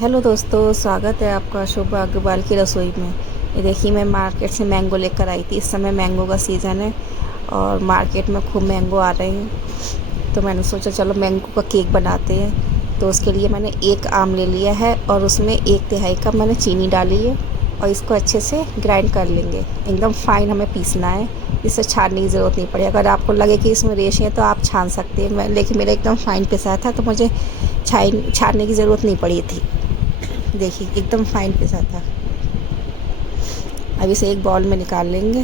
Hello दोस्तों, स्वागत है आपका शुभ अग्रवाल की रसोई में। ये देखिए, मैं मार्केट से मैंगो लेकर आई थी। इस समय मैंगो का सीज़न है और मार्केट में खूब मैंगो आ रहे हैं, तो मैंने सोचा चलो मैंगो का केक बनाते हैं। तो उसके लिए मैंने एक आम ले लिया है और उसमें 1/3 कप मैंने चीनी डाली है और इसको अच्छे से ग्राइंड कर लेंगे। एकदम फाइन हमें पीसना है, इसे छानने की ज़रूरत नहीं पड़े। अगर आपको लगे कि इसमें रेशे हैं तो आप छान सकते हैं, लेकिन मेरा एकदम फाइन पिसा था तो मुझे छानने की ज़रूरत नहीं पड़ी थी। देखिए एकदम फाइन पिसा था। अब इसे एक बाउल में निकाल लेंगे,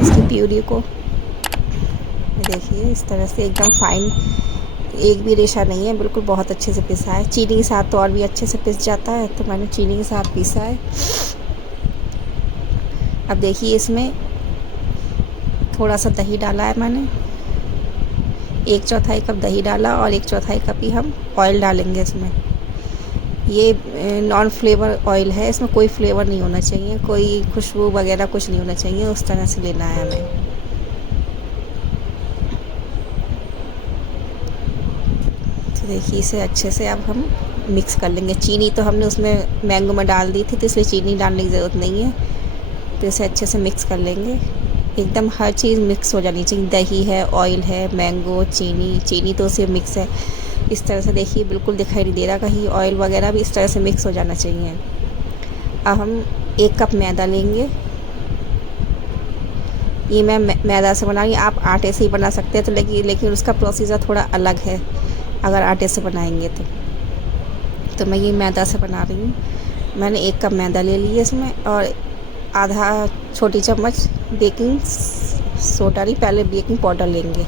इसकी प्यूरी को। देखिए इस तरह से एकदम फाइन, एक भी रेशा नहीं है, बिल्कुल बहुत अच्छे से पिसा है। चीनी के साथ तो और भी अच्छे से पिस जाता है, तो मैंने चीनी के साथ पीसा है। अब देखिए इसमें थोड़ा सा दही डाला है मैंने, 1/4 कप दही डाला और 1/4 कप ही हम ऑयल डालेंगे इसमें। ये नॉन फ्लेवर ऑयल है, इसमें कोई फ्लेवर नहीं होना चाहिए, कोई खुशबू वगैरह कुछ नहीं होना चाहिए, उस तरह से लेना है हमें। तो देखिए इसे अच्छे से अब हम मिक्स कर लेंगे। चीनी तो हमने उसमें मैंगो में डाल दी थी, तो इसलिए चीनी डालने की ज़रूरत नहीं है। तो इसे अच्छे से मिक्स कर लेंगे, एकदम हर चीज़ मिक्स हो जानी चाहिए। दही है, ऑयल है, मैंगो, चीनी तो उसे मिक्स है। इस तरह से देखिए बिल्कुल दिखाई नहीं दे रहा कहीं ऑयल वगैरह भी, इस तरह से मिक्स हो जाना चाहिए। अब हम 1 कप मैदा लेंगे। ये मैं मैदा से बना रही हूँ, आप आटे से ही बना सकते हैं, तो लेकिन उसका प्रोसीजर थोड़ा अलग है अगर आटे से बनाएंगे तो मैं ये मैदा से बना रही हूँ। मैंने 1 कप मैदा ले लिया इसमें, और आधा छोटी चम्मच बेकिंग सोडा नहीं, पहले बेकिंग पाउडर लेंगे।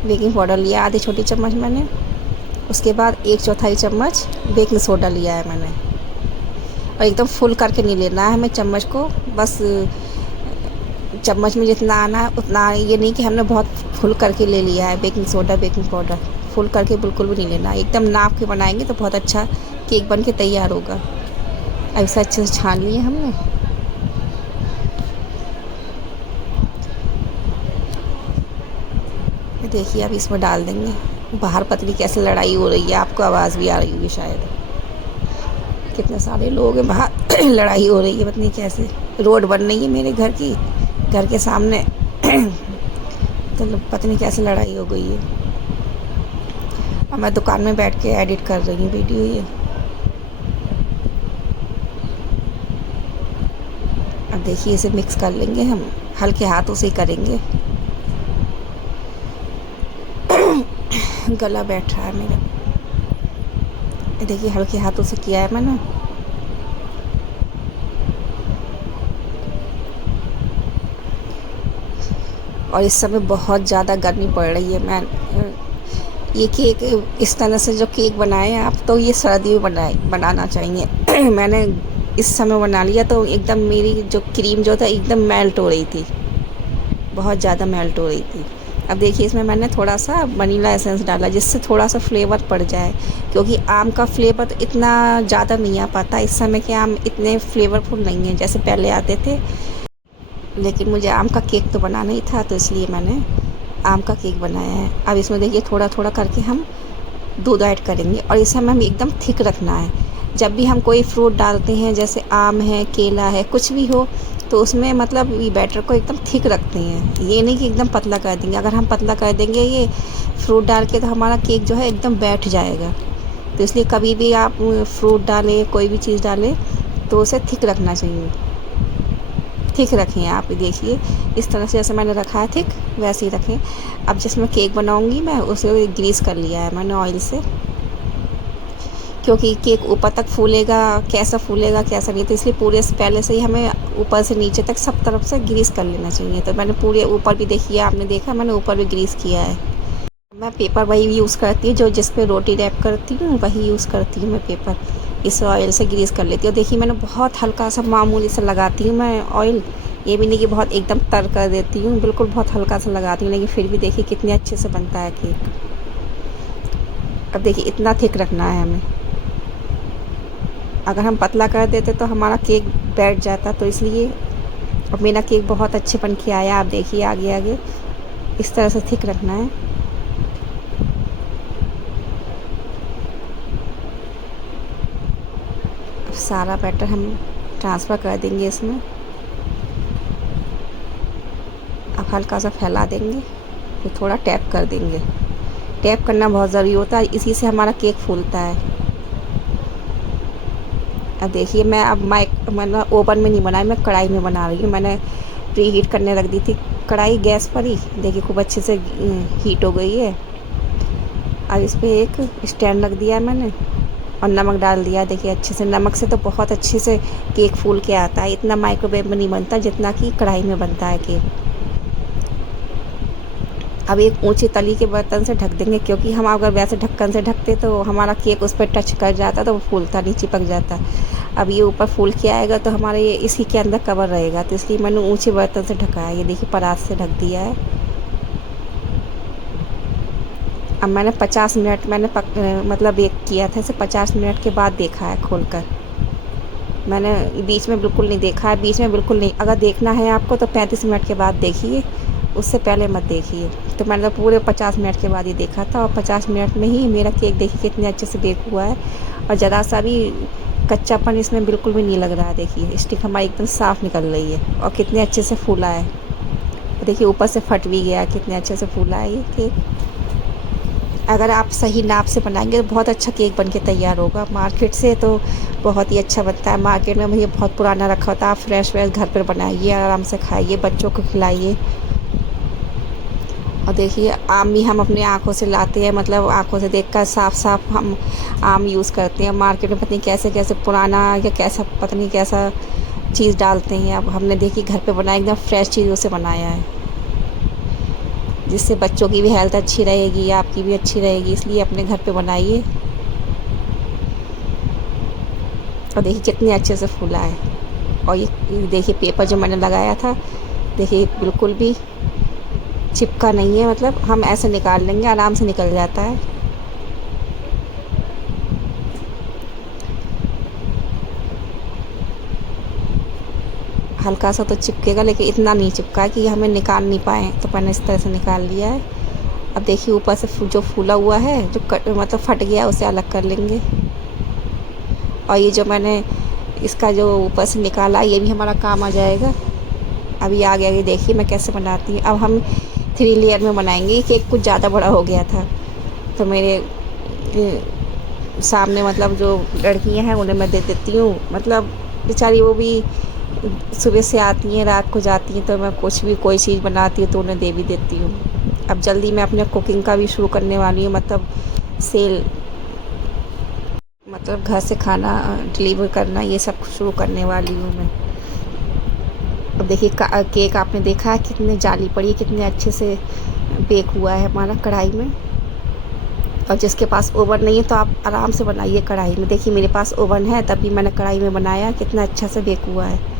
बेकिंग पाउडर लिया आधी छोटी चम्मच मैंने। उसके बाद 1/4 चम्मच बेकिंग सोडा लिया है मैंने। और एकदम फुल करके नहीं लेना है हमें चम्मच को, बस चम्मच में जितना आना है उतना। ये नहीं कि हमने बहुत फुल करके ले लिया है baking soda baking powder, full करके बिल्कुल भी नहीं लेना। एकदम नाप के बनाएंगे तो बहुत अच्छा केक बन के तैयार होगा। अब इसे अच्छे से छान लिए हमने। देखिए अब इसमें डाल देंगे। बाहर पतली कैसे लड़ाई हो रही है, आपको आवाज़ भी आ रही होगी शायद। कितने सारे लोग हैं बाहर लड़ाई हो रही है, पता नहीं कैसे। रोड बन रही है मेरे घर के सामने तो पता नहीं कैसे लड़ाई हो गई है। अब मैं दुकान में बैठ के एडिट कर रही हूँ वीडियो ये। अब देखिए इसे मिक्स कर लेंगे हम, हल्के हाथों से ही करेंगे। गला बैठ रहा है मेरा। देखिए हल्के हाथों से किया है मैंने। और इस समय बहुत ज़्यादा गर्मी पड़ रही है। मैं ये केक इस तरह से जो केक बनाए हैं आप, तो ये सर्दी में बनाना चाहिए। मैंने इस समय बना लिया तो एकदम मेरी जो क्रीम जो था एकदम मेल्ट हो रही थी, बहुत ज़्यादा मेल्ट हो रही थी। अब देखिए इसमें मैंने थोड़ा सा वनीला एसेंस डाला, जिससे थोड़ा सा फ्लेवर पड़ जाए, क्योंकि आम का फ्लेवर तो इतना ज़्यादा नहीं आ पाता। इस समय के आम इतने फ्लेवरफुल नहीं हैं जैसे पहले आते थे। लेकिन मुझे आम का केक तो बनाना ही था, तो इसलिए मैंने आम का केक बनाया है। अब इसमें देखिए थोड़ा थोड़ा करके हम दूध ऐड करेंगे, और इसे हमें एकदम थिक रखना है। जब भी हम कोई फ्रूट डालते हैं, जैसे आम है, केला है, कुछ भी हो, तो उसमें मतलब ये बैटर को एकदम थिक रखते हैं। ये नहीं कि एकदम पतला कर देंगे। अगर हम पतला कर देंगे ये फ्रूट डाल के, तो हमारा केक जो है एकदम बैठ जाएगा। तो इसलिए कभी भी आप फ्रूट डालें, कोई भी चीज़ डालें, तो उसे थिक रखना चाहिए। थिक रखें आप, देखिए इस तरह से जैसे मैंने रखा है थिक, वैसे ही रखें। अब जिसमें केक बनाऊंगी मैं, उसे ग्रीस कर लिया है मैंने ऑयल से, क्योंकि केक ऊपर तक फूलेगा, कैसा नहीं, तो इसलिए पूरे पहले से ही हमें ऊपर से नीचे तक सब तरफ से ग्रीस कर लेना चाहिए। तो मैंने पूरे ऊपर भी देखिए, आपने देखा मैंने ऊपर भी ग्रीस किया है। मैं पेपर वही यूज़ करती हूँ जो जिस पे रोटी रैप करती हूँ, वही यूज़ करती हूँ मैं पेपर। इस ऑयल से ग्रीस कर लेती हूँ। देखिए मैंने बहुत हल्का सा मामूली सा लगाती हूँ मैं ऑयल। ये भी नहीं कि बहुत एकदम तर कर देती हूँ, बिल्कुल बहुत हल्का सा लगाती हूँ, लेकिन फिर भी देखिए कितने अच्छे से बनता है केक। अब देखिए इतना थिक रखना है हमें। अगर हम पतला कर देते तो हमारा केक बैठ जाता, तो इसलिए अब मेरा केक बहुत अच्छे बन के आया। आप देखिए आगे आगे इस तरह से थिक रखना है। सारा बैटर हम ट्रांसफ़र कर देंगे इसमें। अब हल्का सा फैला देंगे, फिर थोड़ा टैप कर देंगे। टैप करना बहुत ज़रूरी होता है, इसी से हमारा केक फूलता है। अब देखिए मैं अब मैंने ओवन में नहीं बनाई, मैं कढ़ाई में बना रही हूँ। मैंने प्री हीट करने रख दी थी कढ़ाई गैस पर ही। देखिए खूब अच्छे से हीट हो गई है। अब इस पर एक स्टैंड रख दिया है मैंने और नमक डाल दिया। देखिए अच्छे से, नमक से तो बहुत अच्छे से केक फूल के आता है। इतना माइक्रोवेव में नहीं बनता जितना कि कढ़ाई में बनता है केक। अब एक ऊंची तली के बर्तन से ढक देंगे, क्योंकि हम अगर वैसे ढक्कन से ढकते तो हमारा केक उस पर टच कर जाता तो वो फूलता नहीं, चिपक जाता। अब ये ऊपर फूल के आएगा तो हमारे ये इसी के अंदर कवर रहेगा, तो इसलिए मैंने ऊंचे बर्तन से ढका है। ये देखिए परात से ढक दिया है। अब मैंने 50 मिनट मतलब बेक किया था इसे। 50 मिनट के बाद देखा है खोलकर। मैंने बीच में बिल्कुल नहीं देखा है, बीच में बिल्कुल नहीं। अगर देखना है आपको तो 35 मिनट के बाद देखिए, उससे पहले मत देखिए। तो मैंने तो पूरे 50 मिनट के बाद ये देखा था, और 50 मिनट में ही मेरा केक देखिए कितने अच्छे से बेक हुआ है, और ज़रा सा भी कच्चापन इसमें बिल्कुल भी नहीं लग रहा है। देखिए स्टिक हमारी एकदम साफ़ निकल रही है, और कितने अच्छे से फूला है। देखिए ऊपर से फट भी गया, कितने अच्छे से फूला है ये केक। अगर आप सही नाप से बनाएंगे तो बहुत अच्छा केक बन के तैयार होगा। मार्केट से तो बहुत ही अच्छा बनता है, मार्केट में भैया बहुत पुराना रखा होता है। आप फ्रेश घर पर बनाइए, आराम से खाइए, बच्चों को खिलाइए। और देखिए आम भी हम अपनी आँखों से लाते हैं, मतलब आँखों से देखकर साफ हम आम यूज़ करते हैं। मार्केट में पता नहीं कैसे कैसे पुराना या कैसा पता नहीं कैसा चीज़ डालते हैं। अब हमने देखी घर पे बनाया, एकदम फ्रेश चीज़ों से बनाया है, जिससे बच्चों की भी हेल्थ अच्छी रहेगी, आपकी भी अच्छी रहेगी। इसलिए अपने घर पे बनाइए। और देखिए कितने अच्छे से फूला है। और ये देखिए पेपर जो मैंने लगाया था, देखिए बिल्कुल भी चिपका नहीं है, मतलब हम ऐसे निकाल लेंगे आराम से निकल जाता है। हल्का सा तो चिपकेगा, लेकिन इतना नहीं चिपका कि हमें निकाल नहीं पाए, तो मैंने इस तरह से निकाल लिया है। अब देखिए ऊपर से जो फूला हुआ है, जो मतलब फट गया, उसे अलग कर लेंगे। और ये जो मैंने इसका जो ऊपर से निकाला, ये भी हमारा काम आ जाएगा। अभी आ गया, ये देखिए मैं कैसे बनाती हूँ। अब हम 3 लेयर में बनाएंगे। ये केक कुछ ज़्यादा बड़ा हो गया था, तो मेरे सामने मतलब जो लड़कियां हैं उन्हें मैं दे देती हूँ। मतलब बेचारी वो भी सुबह से आती हैं, रात को जाती हैं, तो मैं कुछ भी कोई चीज़ बनाती हूँ तो उन्हें दे भी देती हूँ। अब जल्दी मैं अपने कुकिंग का भी शुरू करने वाली हूँ, मतलब सेल, मतलब घर से खाना डिलीवर करना, ये सब शुरू करने वाली हूँ मैं। अब देखिए केक आपने देखा है कितने जाली पड़ी है, कितने अच्छे से बेक हुआ है हमारा कढ़ाई में। और जिसके पास ओवन नहीं है तो आप आराम से बनाइए कढ़ाई में। देखिए मेरे पास ओवन है, तब भी मैंने कढ़ाई में बनाया, कितना अच्छा से बेक हुआ है।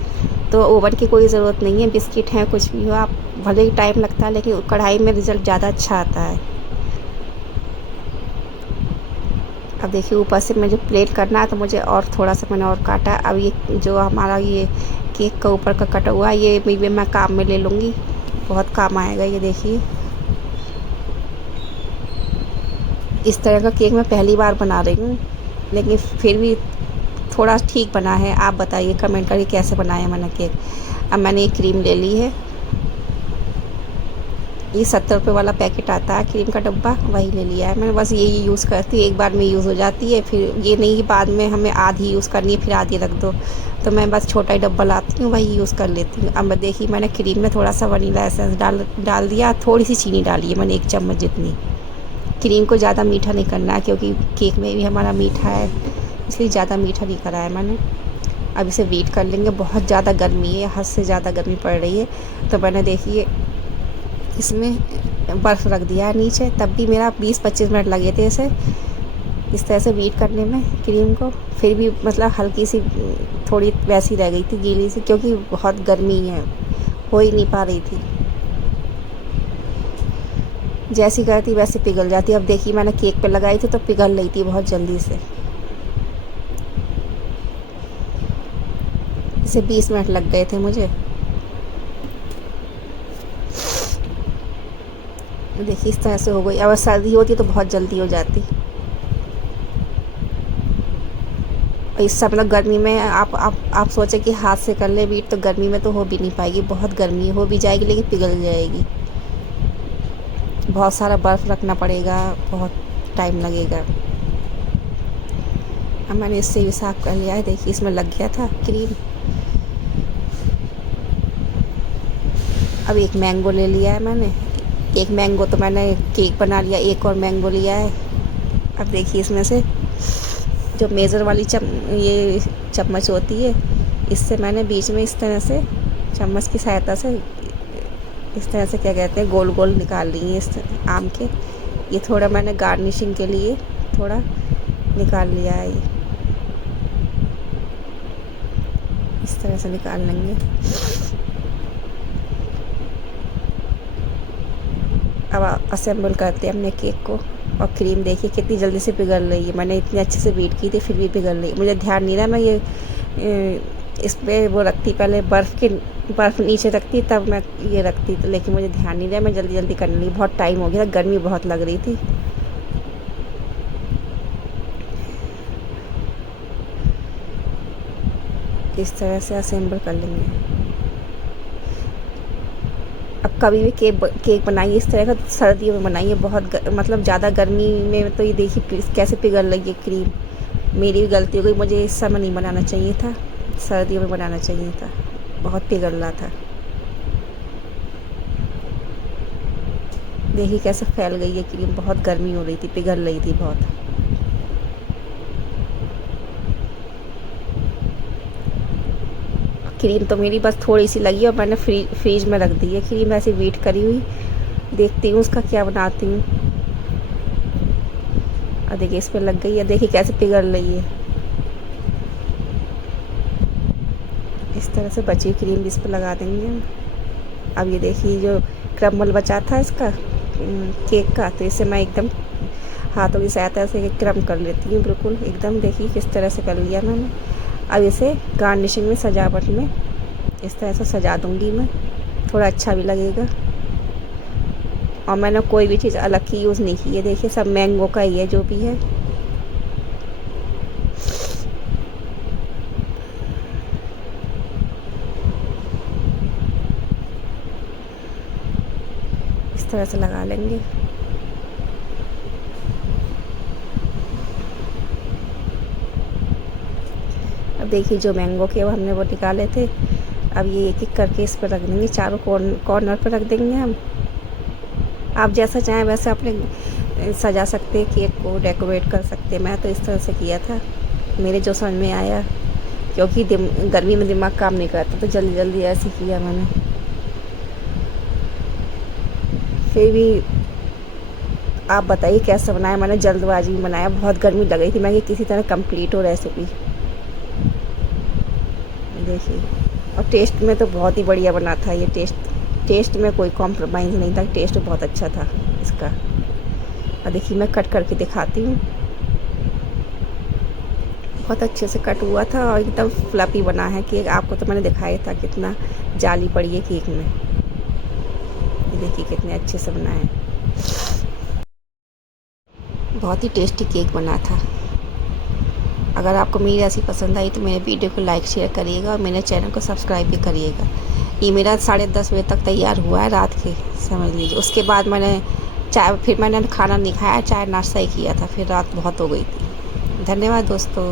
तो ओवन की कोई ज़रूरत नहीं है, बिस्किट है कुछ भी हो, आप भले ही टाइम लगता है लेकिन कढ़ाई में रिज़ल्ट ज़्यादा अच्छा आता है। अब देखिए ऊपर से मुझे प्लेट करना है, तो मुझे और थोड़ा सा मैंने और काटा। अब ये जो हमारा ये केक का ऊपर का कटा हुआ है, ये भी मैं काम में ले लूँगी, बहुत काम आएगा। ये देखिए इस तरह का केक मैं पहली बार बना रही हूँ, लेकिन फिर भी थोड़ा ठीक बना है। आप बताइए कमेंट करके कैसे बनाया मैंने केक। अब मैंने ये क्रीम ले ली है, ये 70 रुपये वाला पैकेट आता है क्रीम का डब्बा, वही ले लिया है मैंने। बस यही यूज़ करती हूँ, एक बार में यूज़ हो जाती है। फिर ये नहीं कि बाद में हमें आधी यूज़ करनी है फिर आधी रख दो, तो मैं बस छोटा ही डब्बा लाती हूँ, वही यूज़ कर लेती हूँ। अब देखिए मैंने क्रीम में थोड़ा सा वनीला एसेंस डाल दिया, थोड़ी सी चीनी डाली है मैंने, 1 चम्मच जितनी। क्रीम को ज़्यादा मीठा नहीं करना है, क्योंकि केक में भी हमारा मीठा है, इसलिए ज़्यादा मीठा नहीं करा है मैंने। अब इसे बीट कर लेंगे। बहुत ज़्यादा गर्मी है, हद से ज़्यादा गर्मी पड़ रही है, तो मैंने देखिए इसमें बर्फ़ रख दिया है नीचे। तब भी मेरा 20-25 मिनट लगे थे इसे इस तरह से बीट करने में क्रीम को। फिर भी मतलब हल्की सी थोड़ी वैसी रह गई थी, गीली सी, क्योंकि बहुत गर्मी है, हो ही नहीं पा रही थी। जैसी करती वैसे पिघल जाती। अब देखिए मैंने केक पे लगाई थी तो पिघल रही थी बहुत जल्दी से। इसे 20 मिनट लग गए थे मुझे। देखिए इस तरह से हो गई। अगर सर्दी होती तो बहुत जल्दी हो जाती। इस सब मतलब गर्मी में आप सोचें कि हाथ से कर ले बीट, तो गर्मी में तो हो भी नहीं पाएगी, बहुत गर्मी हो भी जाएगी लेकिन पिघल जाएगी। बहुत सारा बर्फ़ रखना पड़ेगा, बहुत टाइम लगेगा। अब मैंने इससे भी साफ़ कर लिया है, देखिए इसमें लग गया था क्रीम। अब एक मैंगो ले लिया है मैंने, एक मैंगो तो मैंने केक बना लिया, एक और मैंगो लिया है। अब देखिए इसमें से जो मेज़र वाली ये चम्मच होती है, इससे मैंने बीच में इस तरह से चम्मच की सहायता से इस तरह से क्या कहते हैं गोल गोल निकाल लिए इस आम के। ये थोड़ा मैंने गार्निशिंग के लिए थोड़ा निकाल लिया है, ये इस तरह से निकाल लेंगे। अब असेंबल करते हैं अपने केक को। और क्रीम देखिए कितनी जल्दी से पिघल रही है, मैंने इतनी अच्छे से बीट की थी फिर भी पिघल रही। मुझे ध्यान नहीं रहा, मैं ये इस पर वो रखती, पहले बर्फ़ नीचे रखती तब मैं ये रखती, तो लेकिन मुझे ध्यान नहीं रहा, मैं जल्दी जल्दी करने लगी, बहुत टाइम हो गया था, गर्मी बहुत लग रही थी। इस तरह से असेंबल कर लेंगे। अब कभी भी केक बनाइए इस तरह का, सर्दियों में बनाइए, बहुत मतलब ज़्यादा गर्मी में तो ये देखिए कैसे पिघल रही है क्रीम। मेरी भी गलती हो गई, मुझे इस समय नहीं बनाना चाहिए था, सर्दियों में बनाना चाहिए था, बहुत पिघल रहा था। देखिए कैसे फैल गई है क्रीम, बहुत गर्मी हो रही थी, पिघल रही थी बहुत। क्रीम तो मेरी बस थोड़ी सी लगी और मैंने फ्रीज में रख दी है क्रीम, ऐसे वेट करी हुई, देखती हूँ उसका क्या बनाती हूँ। और देखिए इस पर लग गई है, देखिए कैसे पिघल रही है। इस तरह से बची हुई क्रीम भी इस पर लगा देंगे हम। अब ये देखिए जो क्रम्बल बचा था इसका केक का, तो इसे मैं एकदम हाथों की सहायता से क्रम कर लेती हूँ, बिल्कुल एकदम। देखिए किस तरह से कर लिया मैंने। अब इसे गार्निशिंग में, सजावट में इस तरह से सजा दूँगी मैं, थोड़ा अच्छा भी लगेगा। और मैंने कोई भी चीज़ अलग की यूज़ नहीं की है, देखिए सब मैंगो का ही है जो भी है। इस तरह से लगा लेंगे। अब देखिए जो मैंगो के वो हमने वो निकाले थे, अब ये एक एक करके इस पर रख देंगे, चारों कॉर्नर पर रख देंगे हम। आप जैसा चाहें वैसे अपने सजा सकते हैं, केक को डेकोरेट कर सकते हैं। मैं तो इस तरह से किया था, मेरे जो समझ में आया, क्योंकि गर्मी में दिमाग काम नहीं करता, तो जल्दी जल्दी ऐसे किया मैंने। फिर भी आप बताइए कैसा बनाया, मैंने जल्दबाजी में बनाया, बहुत गर्मी लग रही थी, मैं कि किसी तरह कंप्लीट हो रेसिपी। देखिए और टेस्ट में तो बहुत ही बढ़िया बना था ये, टेस्ट में कोई कॉम्प्रोमाइज़ नहीं था, टेस्ट बहुत अच्छा था इसका। और देखिए मैं कट करके दिखाती हूँ, बहुत अच्छे से कट हुआ था और एकदम फ्लफी बना है केक। आपको तो मैंने दिखाया था कितना जाली पड़ी है केक में, ये देखिए कितने अच्छे से बना है, बहुत ही टेस्टी केक बना था। अगर आपको मेरी रेसिपी पसंद आई तो मेरे वीडियो को लाइक शेयर करिएगा और मेरे चैनल को सब्सक्राइब भी करिएगा। ये मेरा 10:30 बजे तक तैयार हुआ है रात के, समझ लीजिए। उसके बाद मैंने फिर मैंने खाना नहीं खाया, चाय नाश्ता ही किया था, फिर रात बहुत हो गई थी। धन्यवाद दोस्तों।